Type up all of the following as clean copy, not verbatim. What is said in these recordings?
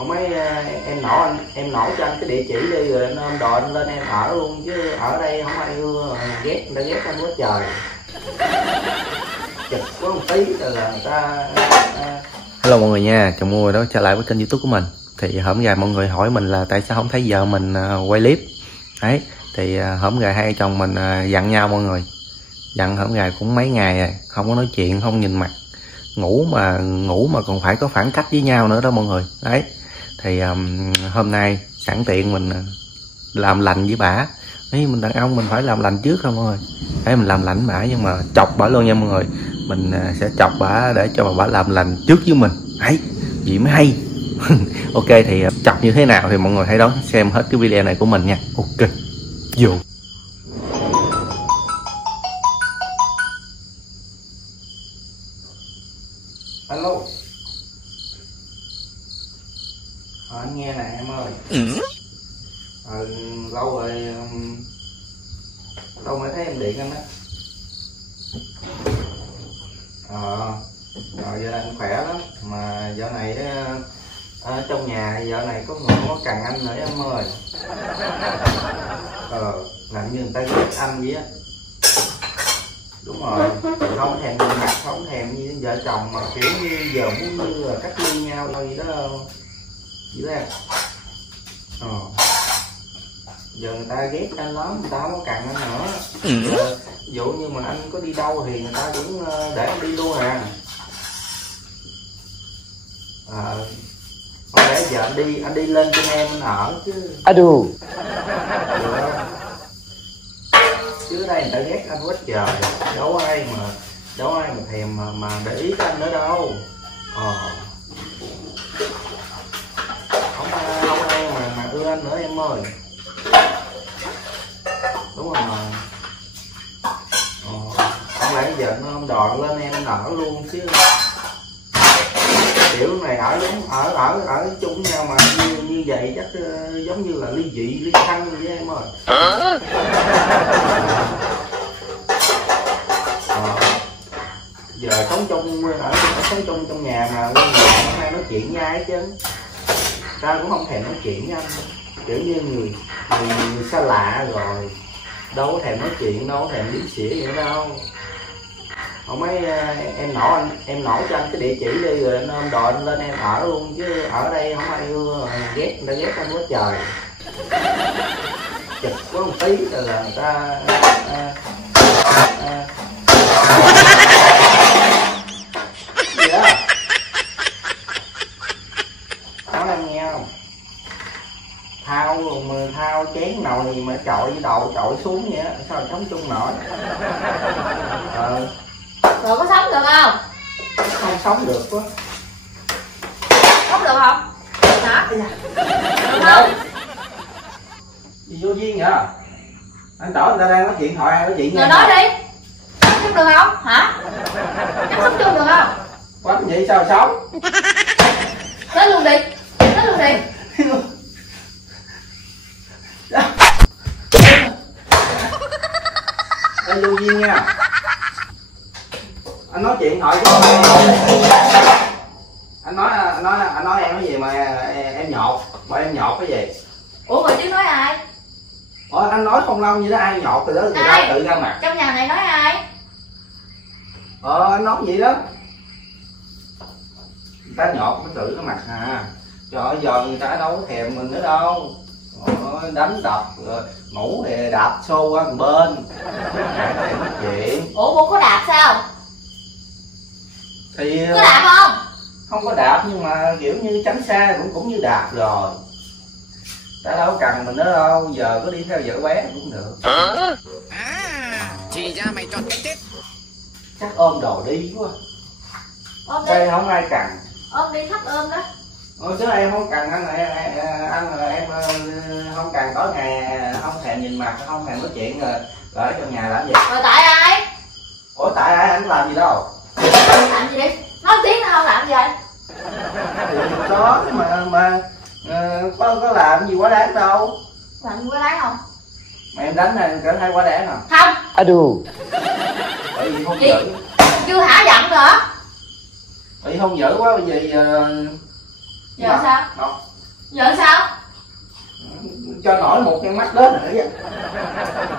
Không mấy em nổ cho anh cái địa chỉ đi rồi anh ôm đồ anh lên em ở luôn, chứ ở đây không ai ghét, người ta ghét anh quá trời. Chụp có một tí là người ta. Hello mọi người nha, chào mọi người đã trở lại với kênh YouTube của mình. Thì hổm gà mọi người hỏi mình là tại sao không thấy vợ mình quay clip. Đấy, thì hổm gà hai chồng mình dặn nhau mọi người. Dặn hổm gà cũng mấy ngày rồi, không có nói chuyện, không nhìn mặt. Ngủ mà còn phải có khoảng cách với nhau nữa đó mọi người. Đấy, thì hôm nay sẵn tiện mình làm lành với bả. Đấy, mình đàn ông mình phải làm lành trước thôi mọi người. Đấy, mình làm lành bả nhưng mà chọc bả luôn nha mọi người. Mình sẽ chọc bả để cho bả làm lành trước với mình. Đấy, vậy mới hay. Ok, thì chọc như thế nào thì mọi người hãy đón xem hết cái video này của mình nha. Ok, vô. Alo. Anh nghe nè em ơi. Lâu rồi lâu mới thấy em điện anh á. Rồi giờ anh khỏe lắm, mà dạo này ở trong nhà dạo này có người có cần anh nữa em ơi. Làm như người ta ghét anh vậy á. Đúng rồi, không thèm nhìn mặt, không thèm như vợ chồng mà kiểu như giờ muốn như là cách ly nhau thôi gì đó không? Vậy đó em. Giờ người ta ghét anh lắm, người ta không có cần anh nữa. Ví dụ như mà anh có đi đâu thì người ta cũng để anh đi luôn à. Không lẽ giờ anh đi lên trên em anh ở chứ. Chứ ở đây người ta ghét anh quá trời, đâu ai mà thèm mà để ý tới anh nữa đâu. Không ai mà ưa anh nữa em ơi. Đúng rồi. Không lẽ giờ nó không đòi lên em ở luôn chứ. Kiểu này ở chung nhau mà như vậy chắc giống như là ly dị ly thân vậy em ơi. Giờ sống chung trong nhà mà không ai nói chuyện với ai hết chứ. Ta cũng không thèm nói chuyện với anh, kiểu như người xa lạ rồi, đâu có thèm nói chuyện, đâu có thèm liếm xỉa gì nữa đâu. Không mấy em nổ cho anh cái địa chỉ đi rồi anh ôm đồ anh lên em ở luôn, chứ ở đây không ai ghét, người ta ghét anh quá trời. Chụp có một tí là người ta. Gì đó? Nói em nghe không? Thao chén nồi gì mà trội với đầu trội xuống vậy á, sao sống chung nổi. Rồi có sống được không? Không sống được quá. Sống được không? Hả? Được không? Gì vô duyên vậy? Anh tưởng người ta đang nói chuyện thoại ai nói chuyện rồi nói đi. Sống được không? Hả? Chắc sống chung được không? Quánh vậy sao sống? Nói luôn đi. Nói luôn đi. Đây vô duyên nha. Anh nói chuyện thoại chứ. Anh nói em cái gì mà em nhột, mà em nhột cái gì? Ủa mà chứ nói ai? Anh nói không lâu như đó ai nhột từ đó người ta tự ra mặt. Trong nhà này nói ai? Anh nói vậy đó. Người ta nhột mới tự cái mặt à. Trời ơi, giờ người ta đâu có thèm mình nữa đâu. Đánh đập rồi ngủ thì đạp xô qua một bên. Nói chuyện. Ủa bộ có đạp sao? Thì có đạp không? Không có đạp nhưng mà kiểu như tránh xa cũng như đạp rồi. Ta đâu có cần mình nữa đâu, giờ có đi theo vợ bé cũng được. Thì ra mày chọn cách chết. Chắc ôm đồ đi quá. Ôm đi. Đây không ai cần. Ôm đi thấp ôm đó. Chứ em không cần anh em không cần tối ngày không thèm nhìn mặt, không thèm nói chuyện rồi ở trong nhà làm gì? Rồi tại ai? Ủa tại ai, anh làm gì đâu? Làm gì đi? Nói tiếng nó không làm gì vậy? Có mà có làm gì quá đáng đâu. Làm gì quá đáng không? Mà em đánh này cảm thấy quá đáng không? Không. Tại vì không gì? giữ. Chưa hả giận nữa. Tại vì không giữ quá, bây Giờ sao? Không. Giờ sao? Cho nổi một cái mắt đến nữa chứ.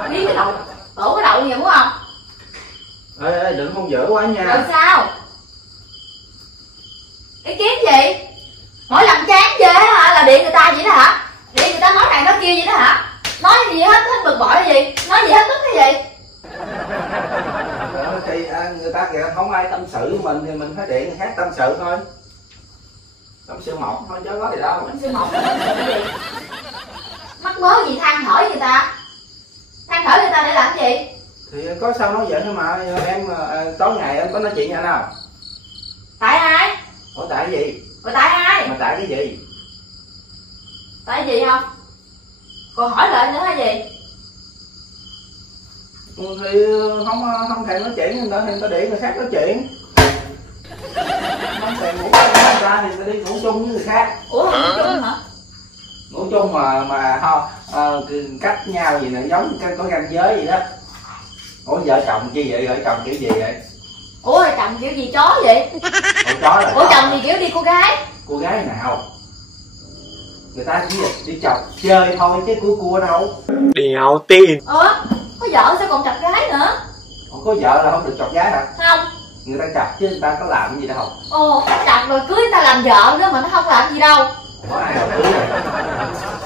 Biết cái đầu, đổ cái đầu gì đúng không? Ê, đừng không dữ quá nha. Rồi sao? Ý kiến gì? Mỗi lần chán ghê hả là điện người ta vậy đó hả? Điện người ta nói này nói kia vậy đó hả? Nói gì hết bực bội gì? Nói gì hết tức cái gì? Thì người ta kìa không ai tâm sự với mình thì mình phải điện người khác tâm sự thôi. Tâm sự mộng thôi chứ có gì đâu. Tâm sự mộng cái gì? Mắc mớ gì than thở người ta? Than thở người ta để làm gì? Thì có sao nói vậy thôi mà. Em tối ngày em có nói chuyện với anh không? Tại ai? Ủa tại cái gì? Rồi tại ai? Mà tại cái gì? Tại gì không? Còn hỏi lại nữa hay gì? Thì không thèm nói chuyện nữa thì người ta điện người khác nói chuyện. Không thèm ngủ với người ta thì người ta đi ngủ chung với người khác. Ủa ngủ chung hả? Ngủ chung mà cách nhau gì nè, giống có ranh giới gì đó. Ủa vợ chồng chi vậy? Vợ chồng kiểu gì vậy? Ủa rồi chồng kiểu gì chó vậy? Ủa chó là Ủa chồng thì kiểu đi cô gái. cô gái nào? Người ta chỉ đi chọc chơi thôi chứ cua đâu. Đéo tin. Ủa có vợ sao còn chọc gái nữa? Ủa có vợ là không được chọc gái hả? Không. Người ta chọc chứ người ta có làm cái gì đâu không? Ồ chọc rồi cưới người ta làm vợ nữa mà nó không làm gì đâu. Có ai đâu cưới rồi.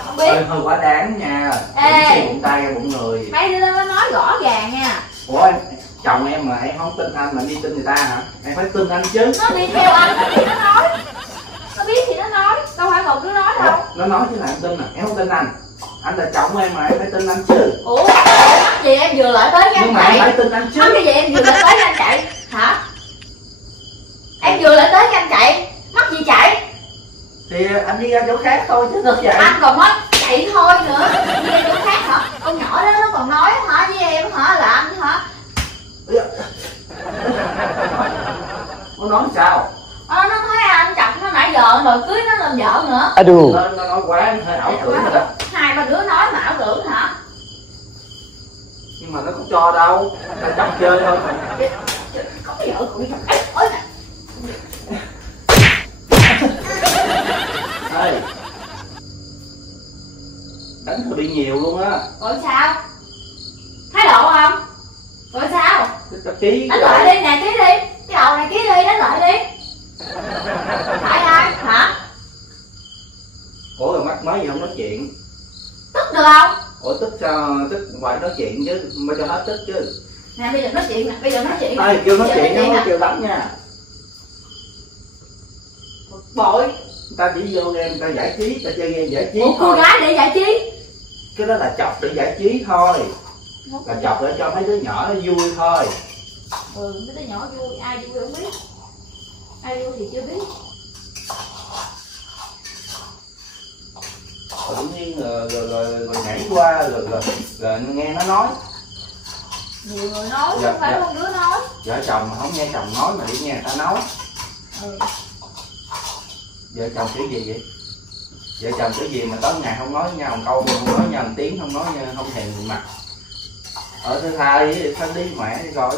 Không biết. Hơi quá đáng nha. Ê. Đừng bụng tay ra bụng người. Mấy đứa nó nói rõ ràng nha. Ủa em, chồng em mà em không tin anh mà đi tin người ta hả? Em phải tin anh chứ. Nó đi theo anh nó thì nó nói. Nó biết thì nó nói. Đâu phải một đứa nói đâu. Nó nói chứ là em tin à? Em không tin anh. Anh là chồng em mà em phải tin anh chứ. Ủa mắc gì em vừa lại tới cái Nhưng anh mà em phải chạy? tin anh chứ. Mắc cái gì em vừa lại tới cái anh chạy? Hả? Em vừa lại tới cái anh chạy. Mắc gì chạy? Thì anh đi ra chỗ khác thôi chứ thật vậy. Anh còn nói chạy thôi nữa. Đi ra chỗ khác hả? Con nhỏ đó nó còn nói hả với em hả là anh hả? Nó nói sao? Nó thấy anh chọc nó nãy giờ rồi cưới nó làm vợ nữa. Nó nói quá em hơi ảo tưởng rồi đó. Hai ba đứa nói mà ảo tưởng hả? Nhưng mà nó không cho đâu. Nó chọc chơi thôi. Có cái vợ còn đi chọc ấy ôi nè. Ê, đánh hơi bị nhiều luôn á. Rồi sao? Thái độ không? Rồi sao? Ký Đánh lại đi nè, ký đi. Cái đầu này ký đi, đánh lại đi. Tại ai? Hả? Ủa rồi mắc mới gì không nói chuyện? Tức được không? Ủa tức sao? Tức phải nói chuyện chứ, mới cho hết tức chứ. Nè bây giờ nói chuyện nè, bây giờ nói chuyện. Ê, kêu nói Bây giờ chuyện nói nó nè. kêu đánh nha. Bội. Người ta chỉ vô game, người ta giải trí, người ta chơi game giải trí Ủa cô thôi. gái để giải trí. Cái đó là chọc để giải trí thôi. Là chọc để cho mấy đứa nhỏ nó vui thôi. Ừ, mấy đứa nhỏ vui, ai vui không biết. Ai vui thì chưa biết. Rồi tự nhiên rồi nhảy qua rồi nghe nó nói. Nhiều người nói, Dạ, không phải dạ. một đứa nói. Vợ chồng mà không nghe chồng nói mà đi nghe người ta nói. Ừ. Vợ chồng kiểu gì vậy? Vợ chồng kiểu gì mà tối ngày không nói với nhau một câu, không nói nhau một tiếng, không nói không thèm nhìn mặt. Ở thứ hai thì sao đi mẹ đi rồi.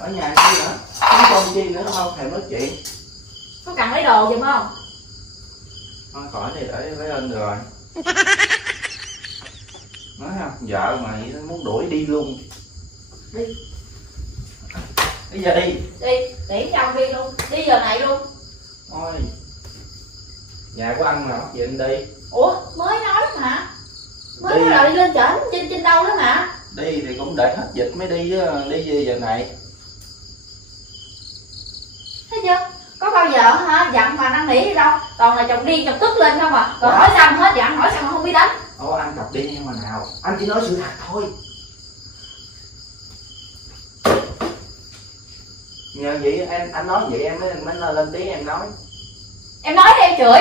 Ở nhà chi nữa, không con chi nữa không thèm nói chuyện. Có cần lấy đồ giùm không? Thôi khỏi đi để với anh rồi. Nói không, vợ mày muốn đuổi đi luôn. Đi. Bây giờ đi. Đi, tiễn nhau đi luôn. Đi giờ này luôn. Thôi. Nhà của anh mà bắt gì anh đi. Ủa, mới nói mà. Mới Đi. nói là đi lên trển, trên đâu đó mà. Đi thì cũng đợi hết dịch mới đi chứ, đi giờ này. Thấy chưa? Có bao giờ hả dặn mà năn nỉ hay đâu. Toàn là chồng đi chồng tức lên không à. Rồi hỏi xong hết dặn hỏi xong mà không biết đánh. Ủa anh chọc đi nhưng mà nào. Anh chỉ nói sự thật thôi. Nhờ vậy anh nói vậy em mới lên tiếng em nói. Em nói thì em chửi.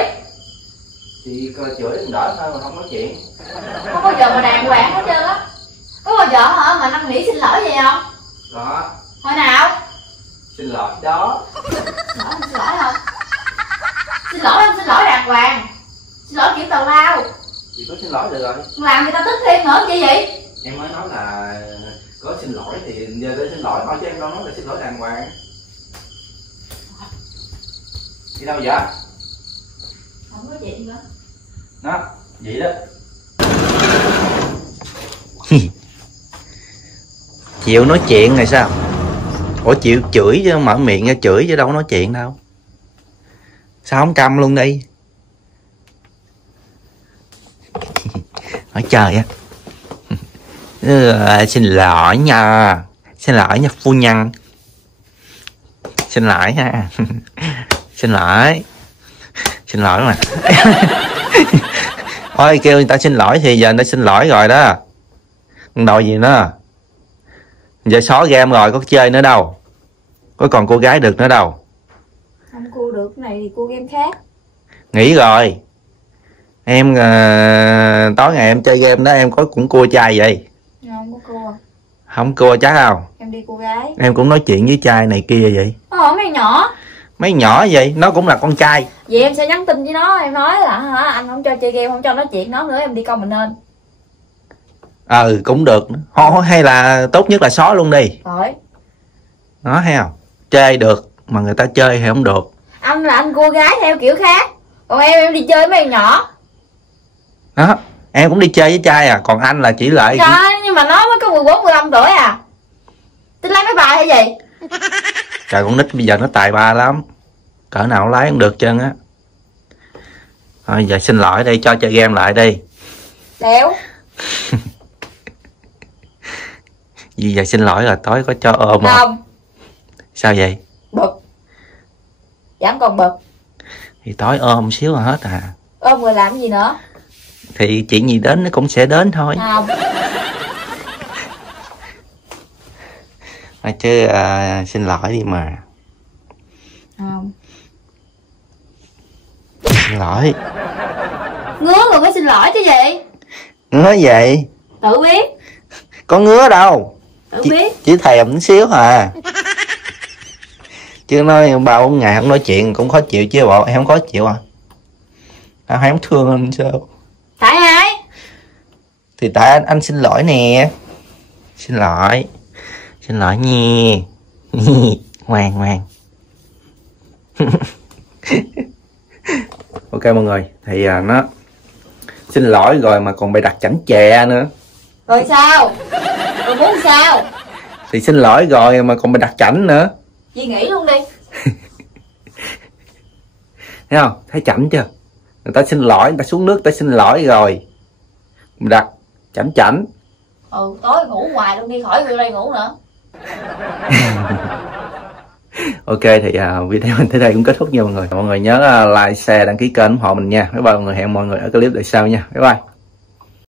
Thì chửi em đỡ thôi mà không nói chuyện. Không bao giờ mà đàng hoàng hết trơn á. Có bao giờ hả mà năn nỉ xin lỗi vậy không? Đó. Hồi nào? Xin lỗi đó. Xin lỗi không? Xin lỗi không? Xin lỗi đàng hoàng. Xin lỗi kiểu tào lao. Thì có xin lỗi được rồi. Làm người ta tức thêm nữa chứ gì? Em mới nói là có xin lỗi thì giờ để xin lỗi thôi chứ em đâu nói là xin lỗi đàng hoàng. Đi đâu vậy? Không có chuyện nữa. Đó, vậy đó. Chịu nói chuyện rồi sao? Ủa chịu chửi chứ, mở miệng ra chửi chứ đâu có nói chuyện đâu. Sao không câm luôn đi? Nói trời á. Xin lỗi nha. Xin lỗi nha phu nhân. Xin lỗi ha. Xin lỗi. Xin lỗi mà. Thôi kêu người ta xin lỗi thì giờ người ta xin lỗi rồi đó. Đòi gì nữa. Giờ xóa game rồi có chơi nữa đâu. Có còn cô gái được nữa đâu. Không cua được cái này thì cua game khác. Nghỉ rồi. Em tối ngày em chơi game đó em cũng cua trai vậy. Không có cua. Không cua chắc không? Em đi cô gái. Em cũng nói chuyện với trai này kia vậy. Mấy nhỏ. Mấy nhỏ vậy, nó cũng là con trai. Vậy em sẽ nhắn tin với nó, em nói là hả anh không cho chơi game, không cho nói chuyện nó nữa, em đi công mình nên. Cũng được. Hay là tốt nhất là xóa luôn đi. Rồi. Nó thấy không? Chơi được mà người ta chơi thì không được. Anh là anh cô gái theo kiểu khác. Còn em đi chơi với mấy nhỏ. Đó, em cũng đi chơi với trai à, còn anh là chỉ lại. Trời, nhưng mà nó mới có 14, 15 tuổi à. Tính lấy mấy bài hay gì? Trời, con nít bây giờ nó tài ba lắm. Cỡ nào lái cũng được trơn á. Thôi giờ xin lỗi đi, cho chơi game lại đi. Đéo. Vì giờ xin lỗi rồi tối có cho ôm không? Không. Sao vậy? Bực. Giảm còn bực. Thì tối ôm xíu là hết à. Ôm rồi làm gì nữa? Thì chuyện gì đến nó cũng sẽ đến thôi. Không. Chứ xin lỗi đi mà. Không. Xin lỗi. Ngứa rồi phải xin lỗi chứ gì? Ngứa vậy? Tự biết. Có ngứa đâu. Tự biết. Chỉ thèm xíu à. Chứ nói 3-4 ngày không nói chuyện cũng khó chịu chứ bộ. Em không khó chịu à? Em không thương anh sao? Tại ai? Thì tại anh xin lỗi nè. Xin lỗi. Xin lỗi nha. Ngoan ngoan. Ok mọi người. Thì nó xin lỗi rồi mà còn bị đặt chảnh chè nữa. Rồi sao? Rồi muốn sao? Thì xin lỗi rồi mà còn bị đặt chảnh nữa. Chị nghỉ luôn đi. Thấy không? Thấy chảnh chưa? Người ta xin lỗi, người ta xuống nước, người ta xin lỗi rồi mình đặt chảnh chảnh. Tối ngủ ngoài luôn đi, khỏi vô đây ngủ nữa. Ok thì video mình tới đây cũng kết thúc nha mọi người. Mọi người nhớ like, share, đăng ký kênh ủng hộ mình nha. Bye bye mọi người, hẹn mọi người ở clip lại sau nha. Bye bye.